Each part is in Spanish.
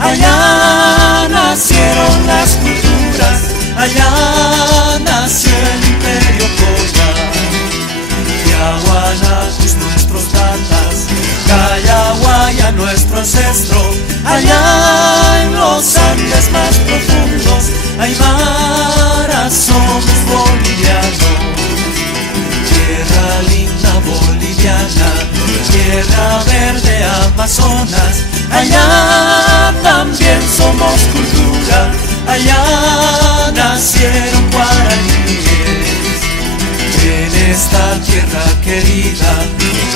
Allá nacieron las culturas, allá nació el imperio Coya. Yahuanakus nuestros tatas, Cayahuaya nuestro ancestro. Allá en los Andes más profundos, Aymara somos bolivianos. Tierra linda boliviana, tierra verde Amazonas. Allá también somos cultura, allá nacieron guaraníes. En esta tierra querida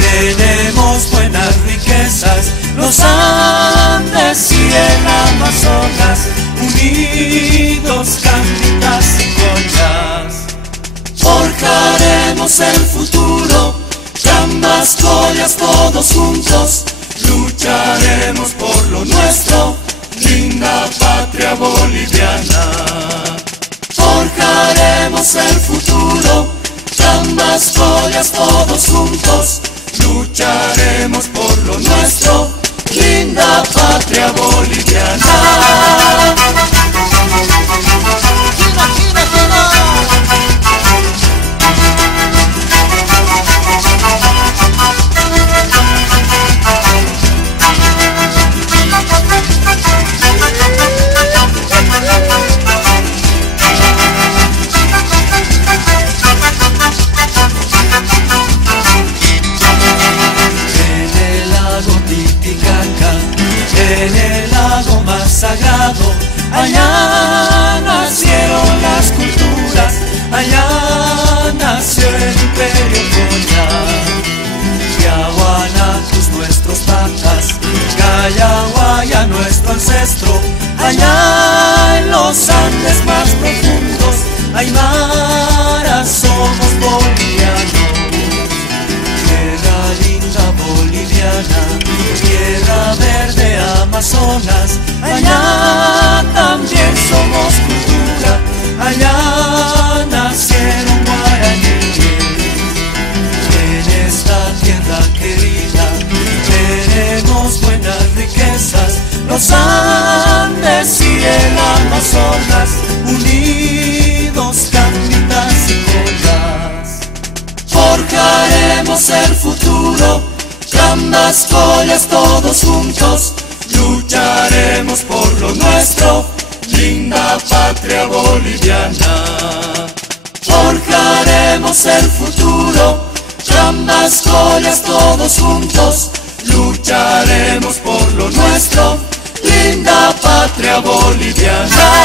tenemos buenas riquezas, los Andes y el Amazonas, unidos Campitas y Collas. Forjaremos el futuro, Chambas, Collas, todos juntos. Lucharemos por lo nuestro, linda patria boliviana. Forjaremos el futuro, Chambas, Collas, todos juntos. Lucharemos por lo nuestro, linda patria boliviana. En el lago más sagrado, allá nacieron las culturas, allá nació el imperio Coya. Yahuanakus nuestros tatas, Cayahuaya nuestro ancestro. Allá en los Andes más profundos, Aymara somos bolivianos. Tierra linda boliviana, tierra verde Amazonas. Allá también somos cultura, allá nacieron guaraníes. En esta tierra querida tenemos buenas riquezas, los Andes y el Amazonas, unidos Campitas y Collas. Forjaremos el futuro, Chambas, Collas, todos juntos. Lucharemos por lo nuestro, linda patria boliviana. Forjaremos el futuro, Chambas, Collas, todos juntos. Lucharemos por lo nuestro, linda patria boliviana.